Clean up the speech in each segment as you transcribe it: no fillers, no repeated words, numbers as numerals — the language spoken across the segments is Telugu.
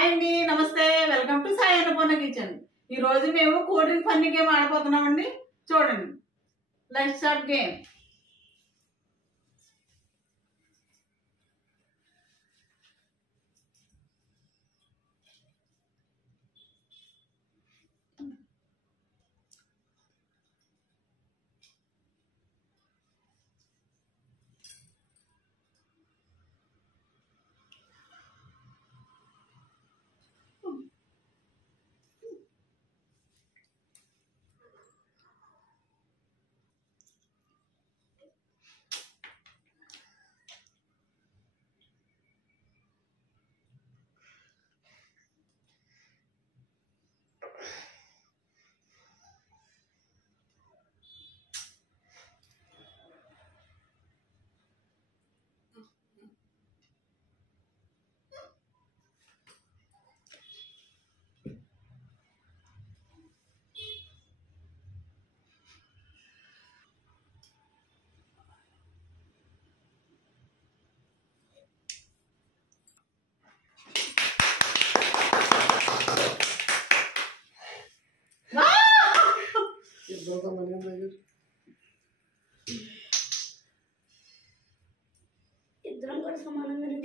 హాయ్ అండి, నమస్తే. Welcome to Sai Annapurna kitchen. ఈ రోజు మేము కూల్ డ్రింక్ ఫన్నీ గేమ్ ఆడబోతున్నామండి. చూడండి, లెట్స్ స్టార్ట్ గేమ్.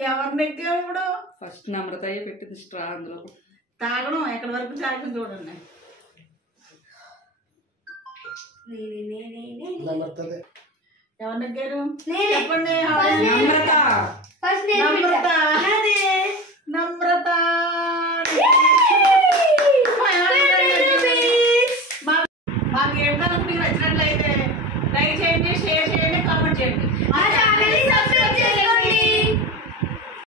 ఎవరు నెగ్గాడు? ఫస్ట్ నమ్రతయ్య పెట్టింది స్ట్రా అందులో తాగడం ఎక్కడి వరకు తాగడం చూడండి. ఎవరు నెగ్గారు చెప్పండి. నమ్రత. నమ్రత.